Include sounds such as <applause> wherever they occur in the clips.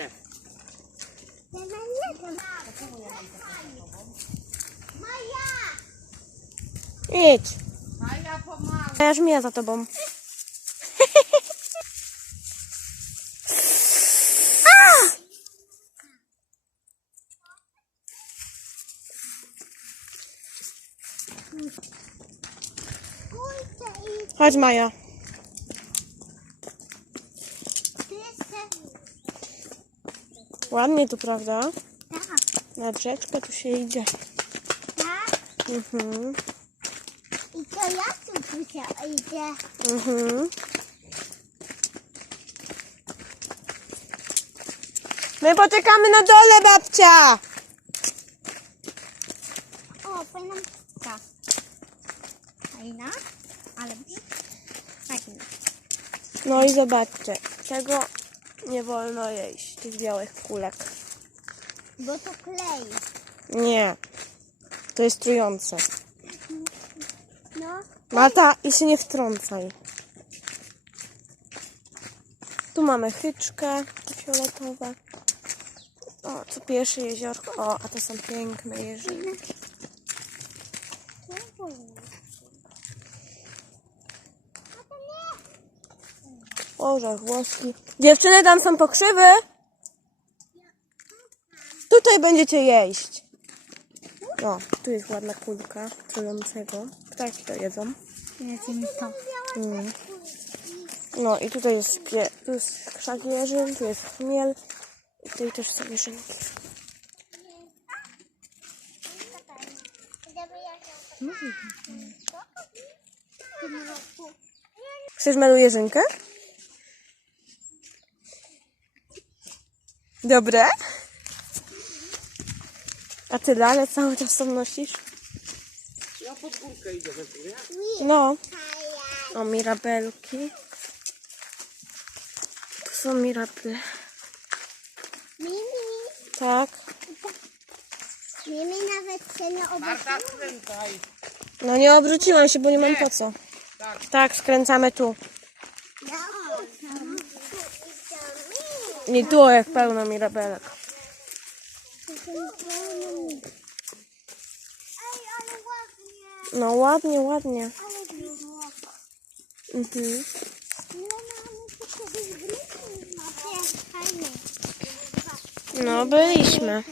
Jeszcze. Maja! Idź. Maja pomału. Ja żmiję za tobą. Chodź Maja. Ładnie tu, prawda? Na rzeczkę tu się idzie. Tak? Mhm. I to ja tu tu się idzie. Mhm. My poczekamy na dole, babcia! O, fajna muzyka. Fajna, ale fajna. No i zobaczcie, tego nie wolno jeść, tych białych kulek. Bo to klei. Nie, to jest trujące. No, Mata, i się nie wtrącaj. Tu mamy chyczkę fioletowe. O, co pierwsze jeziorko. O, a to są piękne jeżynki. Orzech włoski. Dziewczyny, tam są pokrzywy. Tutaj będziecie jeść. O, tu jest ładna kulka trującego. Ptaki to jedzą. Jedzimy to. Mm. No i tutaj jest, pie, tu jest krzak jeżyn, tu jest chmiel i tutaj też są jeżynki. Chcesz melu jeżynkę? Dobre? A ty dalej cały czas tam nosisz? Ja pod górkę idę we górę. No. O, mirabelki. Tu są mirable. Mimi, Tak. Mimi nawet się nie. Marta, skręcaj. No nie obróciłam się, bo nie mam po co. Tak. Tak, skręcamy tu. Nie tu, jak pełno mirabelek. Ej, ale ładnie. No ładnie, ładnie. Ale. Mhm. No, byliśmy.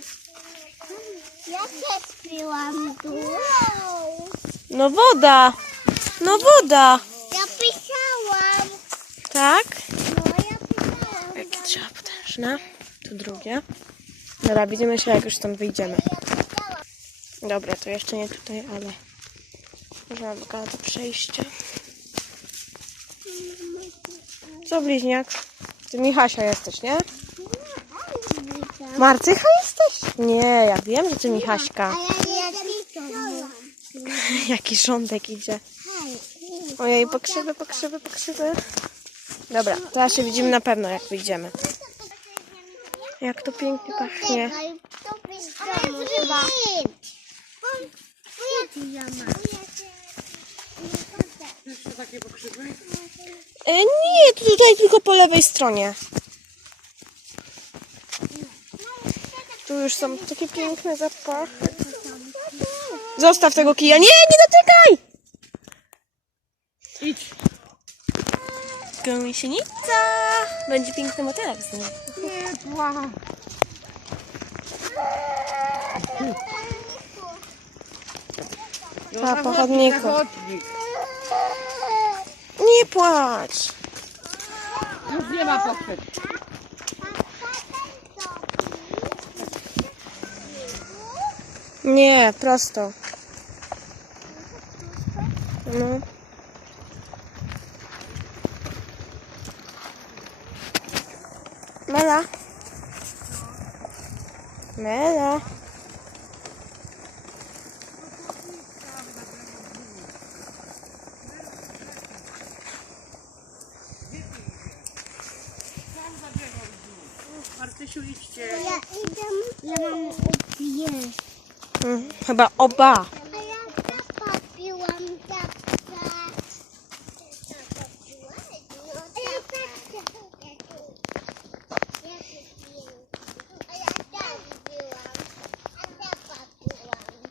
Ja też piłam tu. No woda. No woda. Ja pisałam. Tak? No, ja pisałam. Jakie trzeba potężne. Tu drugie. Dobra, widzimy się, jak już stąd wyjdziemy. Dobra, to jeszcze nie tutaj, ale wygląda do przejścia. Co, bliźniak? Ty Michasia jesteś, nie? Marcycha jesteś? Nie, ja wiem, że ty Michaśka. A ja nie pisałam. <laughs> Jaki rządek idzie. Ojej, pokrzywy, pokrzywy, pokrzywy. Dobra, teraz się widzimy na pewno, jak wyjdziemy. Jak to pięknie pachnie. To pisałam chyba. Jeszcze takie pokrzywy? E, nie, to tutaj tylko po lewej stronie. Tu już są takie piękne zapachy. Zostaw tego kija. Nie, nie dotykaj! Idź. Gąsienica. Będzie piękny motylek z nim. Nie, pła. Pa, na po chodnik, na chodniku. Nie płacz. Już nie ma pochwyt. Nie, prosto. No. Mela. Mela. Martysiu, idźcie. Ja idę, ja mam upijesz. Mm, chyba oba. A ja zappa piłam, zappa. Zappa piłam? No, zappa. Ja się piję. A ja też piłam. A zappa piłam.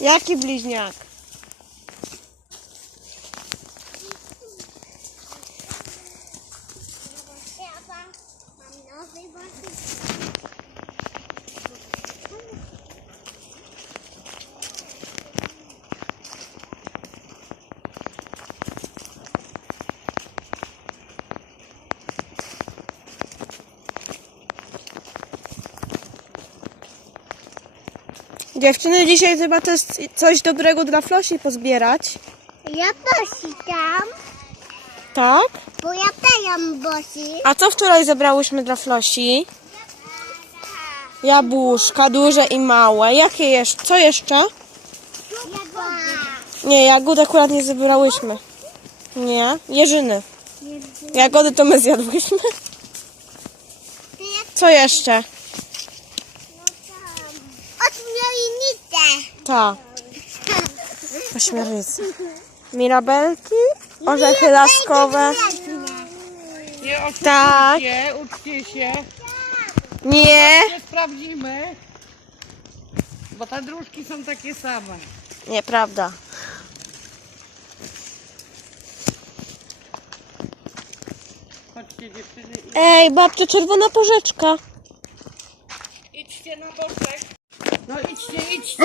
Jaki bliźniak? Dziewczyny, dzisiaj chyba to jest coś dobrego dla Flosi pozbierać. Ja posikam, Tak? bo ja tajam bosi. A co wczoraj zebrałyśmy dla Flosi? Jabłuszka, duże i małe. Jakie jeszcze? Co jeszcze? Nie, jagód akurat nie zebrałyśmy. Nie, jeżyny. Jagody to my zjadłyśmy. Co jeszcze? Ta, ośmiornice. Mirabelki, orzechy laskowe. Nie oszukujcie Tak. się, uczcie się. Nie, Nie sprawdzimy. Bo te dróżki są takie same. nieprawda. Chodźcie dziewczyny Ej, babcia, czerwona porzeczka. i idźcie na boczek. No idźcie, idźcie.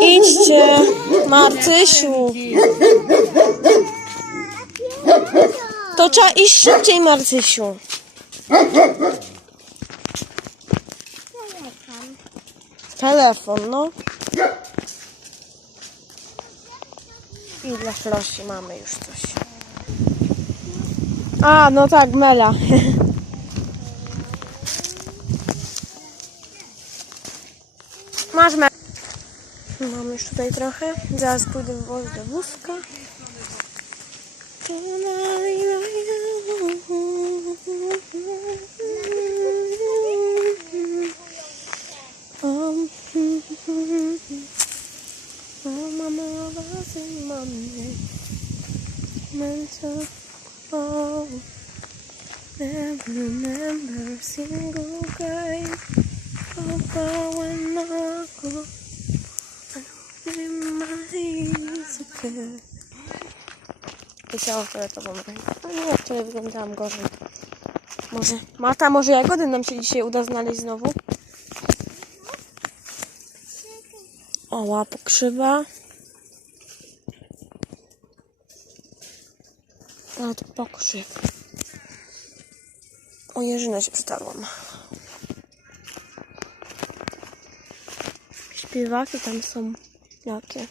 Idźcie, Marcysiu. To trzeba iść szybciej, Marcysiu. Telefon, no. I dla Flosi mamy już coś. A, no tak, Mela. <laughs> Masz Mela. Mam już tutaj trochę. Zaraz pójdę włożyć do wózka. Um, oh, mama, in mommy. Mental. Oh, never remember single guy. Oh, when I go. Wisiałam fioletową rękę. No nie, wczoraj wyglądałam gorzej. Może. Mata, może jagody nam się dzisiaj uda znaleźć znowu? O, łapok krzywa. Ale to pokrzyw. O, jeżynę się przytarłam. Śpiewaki tam są jakie?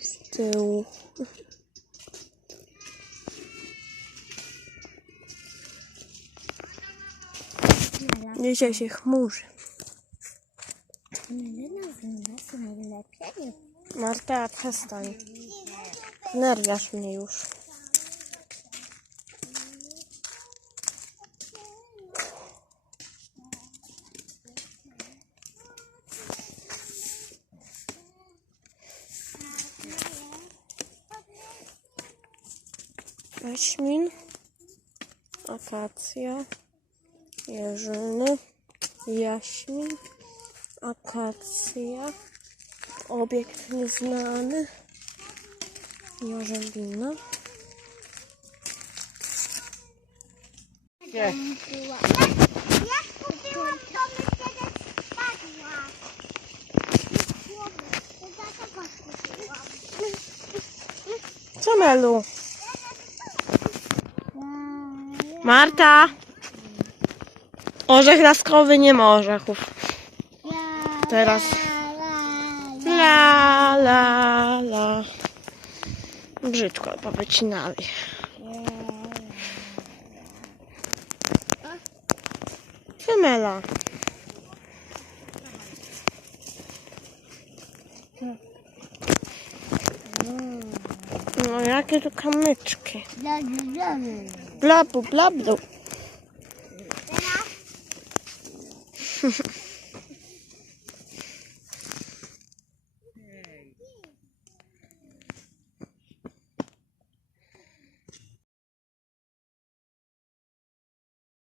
Z tyłu. Dzisiaj się chmurzy. Marta, przestań. Nerwiasz mnie już. Jaśmin, akacja, jeżyny, jaśmin, akacja, obiekt nieznany, jarzębina. Jak kupiłam, to mi kiedyś spadła. Dlatego kupiłam. Co Melu? Marta! Orzech laskowy nie ma orzechów. Teraz. La la la. Brzydko powycinali. Femela. No jakie tu kamyczki. Blabu, blablu. <laughs>